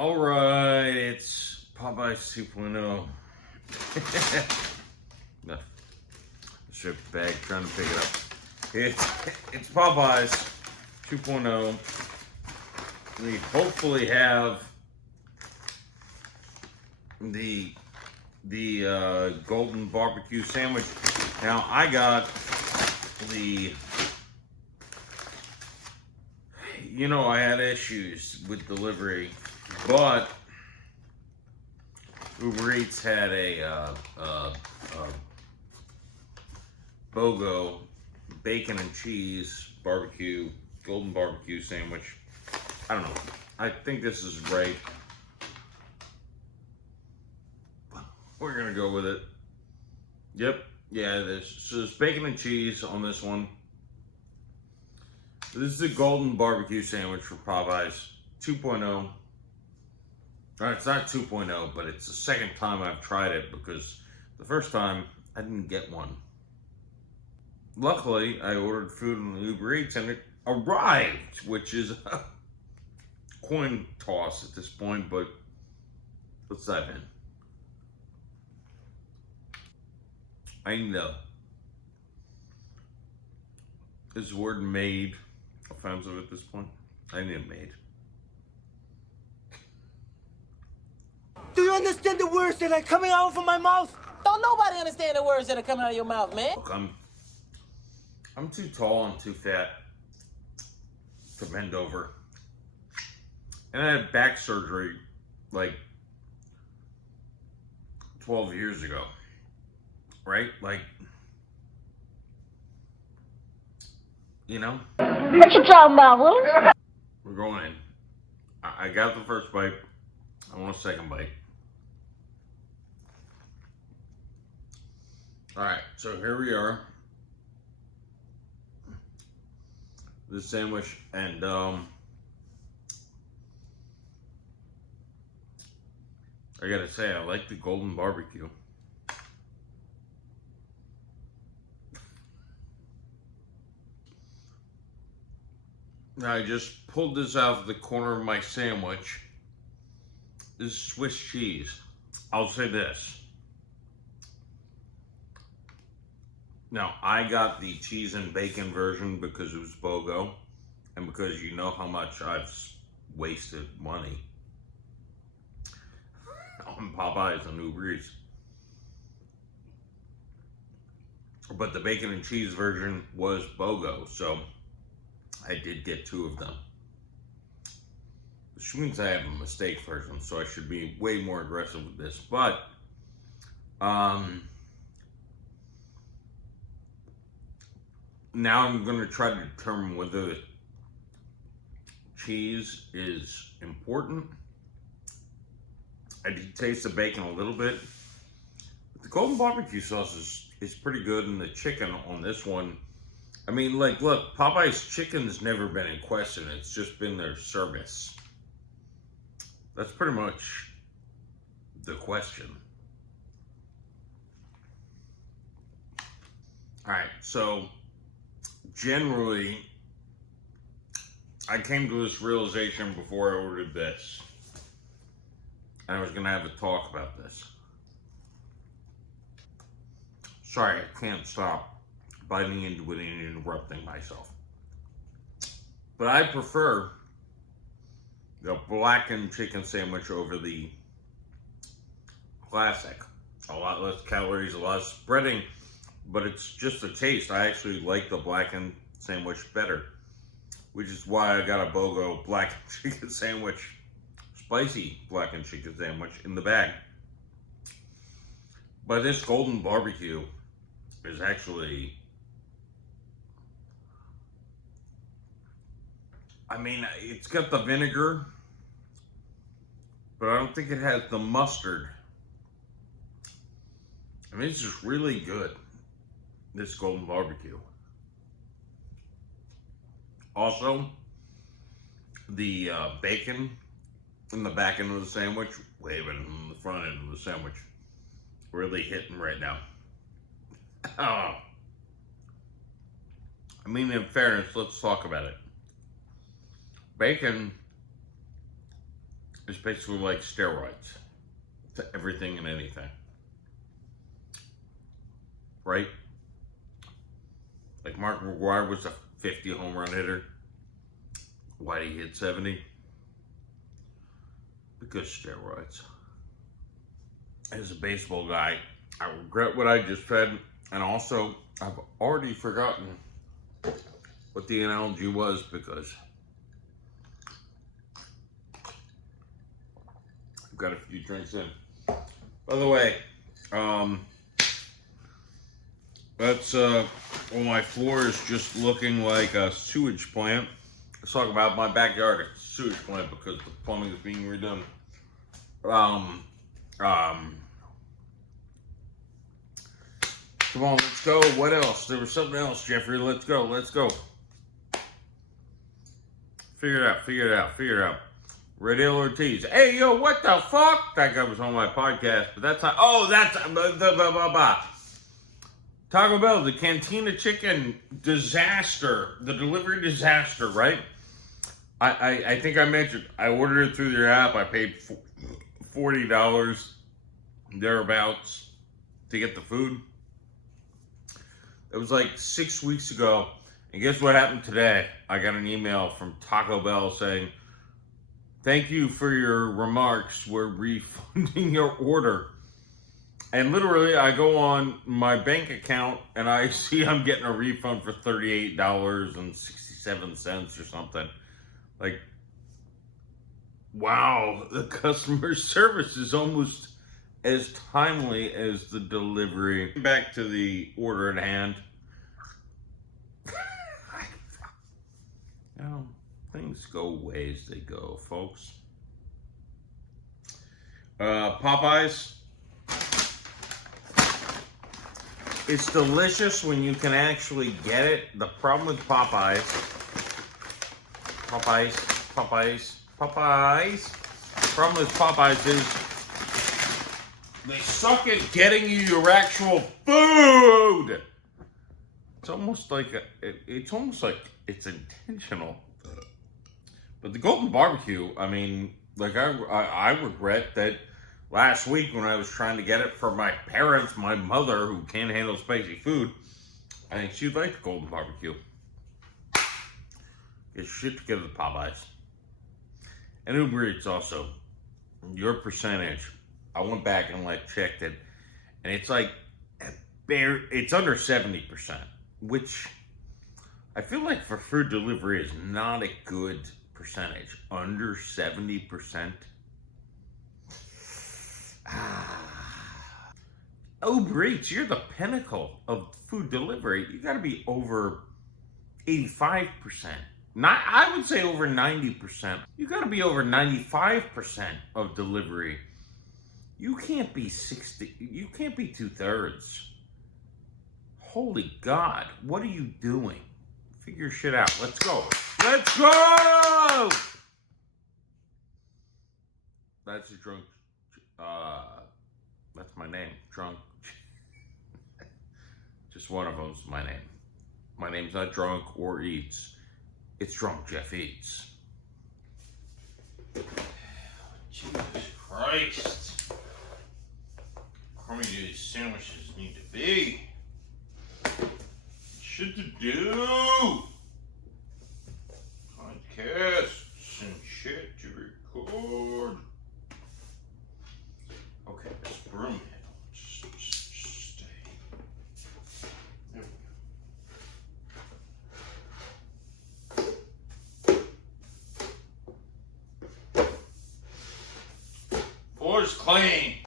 All right, it's Popeyes 2.0. No, ship bag trying to pick it up. It's Popeyes 2.0. We hopefully have the Golden BBQ sandwich. Now I got the. You know, I had issues with delivery, but Uber Eats had a BOGO bacon and cheese barbecue, golden barbecue sandwich. I don't know. I think this is right. We're gonna go with it. Yep. Yeah, there's bacon and cheese on this one. This is the golden barbecue sandwich for Popeyes 2.0. It's not 2.0, but it's the second time I've tried it because the first time I didn't get one. Luckily, I ordered food on Uber Eats and it arrived, which is a coin toss at this point, but let's dive in. I know. Is the word made offensive at this point? I need made. Do you understand the words that are coming out from my mouth? Don't nobody understand the words that are coming out of your mouth, man. Look, I'm too tall and too fat to bend over. And I had back surgery like 12 years ago. Right? Like, you know? What you talking about, Willis? We're going in. I got the first bite. I want a second bite. Alright, so here we are. The sandwich, and I gotta say, I like the golden barbecue. I just pulled this out of the corner of my sandwich. This is Swiss cheese. I'll say this. Now, I got the cheese and bacon version because it was BOGO and because you know how much I've wasted money on Popeyes and Uber Eats. But the bacon and cheese version was BOGO, so I did get two of them. Which means I have a mistake version, so I should be way more aggressive with this. But, now I'm going to try to determine whether the cheese is important. I did taste the bacon a little bit. But the golden barbecue sauce is pretty good, and the chicken on this one, I mean, like, look, Popeye's chicken's never been in question. It's just been their service. That's pretty much the question. All right, so generally, I came to this realization before I ordered this. And I was going to have a talk about this. Sorry, I can't stop biting into it and interrupting myself. But I prefer the blackened chicken sandwich over the classic. A lot less calories, a lot of spreading, but it's just a taste. I actually like the blackened sandwich better, which is why I got a BOGO blackened chicken sandwich, spicy blackened chicken sandwich in the bag. But this golden barbecue is actually, I mean, it's got the vinegar, but I don't think it has the mustard. I mean, it's just really good, this golden barbecue. Also, the bacon in the back end of the sandwich, waving in the front end of the sandwich, really hitting right now. Oh. I mean, in fairness, let's talk about it. Bacon is basically like steroids to everything and anything. Right? Like Mark McGwire was a 50 home run hitter. Why did he hit 70? Because steroids. As a baseball guy, I regret what I just said, and also I've already forgotten what the analogy was because I've got a few drinks in. By the way, that's well, my floor is just looking like a sewage plant. Let's talk about my backyard. It's a sewage plant because the plumbing is being redone. Come on, let's go. What else? There was something else, Jeffrey. Let's go. Let's go. Figure it out. Radale Ortiz. Hey, yo, what the fuck? That guy was on my podcast, but that's not. Oh, that's. Taco Bell, the Cantina Chicken disaster. The delivery disaster, right? I think I mentioned I ordered it through their app. I paid $40 thereabouts to get the food. It was like 6 weeks ago. And guess what happened today? I got an email from Taco Bell saying, thank you for your remarks. We're refunding your order. And literally, I go on my bank account and I see I'm getting a refund for $38.67 or something. Like, wow, the customer service is almost as timely as the delivery. Back to the order at hand. You know, things go ways they go, folks. Popeyes. It's delicious when you can actually get it. The problem with Popeyes. The problem with Popeyes is they suck at getting you your actual food. It's almost like it's intentional. But the Golden BBQ, I mean, like I regret that last week when I was trying to get it for my parents, my mother who can't handle spicy food, I think she'd like the Golden BBQ. Get shit together with Popeyes. And Uber Eats also. Your percentage. I went back and checked it, and it's like it's under 70%, which I feel like for food delivery is not a good percentage. Under 70%. Uber Eats, you're the pinnacle of food delivery. You got to be over 85%. Not, I would say over 90%. You got to be over 95% of delivery. You can't be 60. You can't be 2/3. Holy God, what are you doing? Figure shit out. Let's go. Let's go! That's a drunk. That's my name. Drunk. Just one of them's my name. My name's not Drunk or Eats. It's Drunk Jeff Eats. Jesus Christ. How many do these sandwiches need to be? Shit to do. Podcasts and shit to record. Okay, this broom handle. Just stay. There we go. Floor's clean.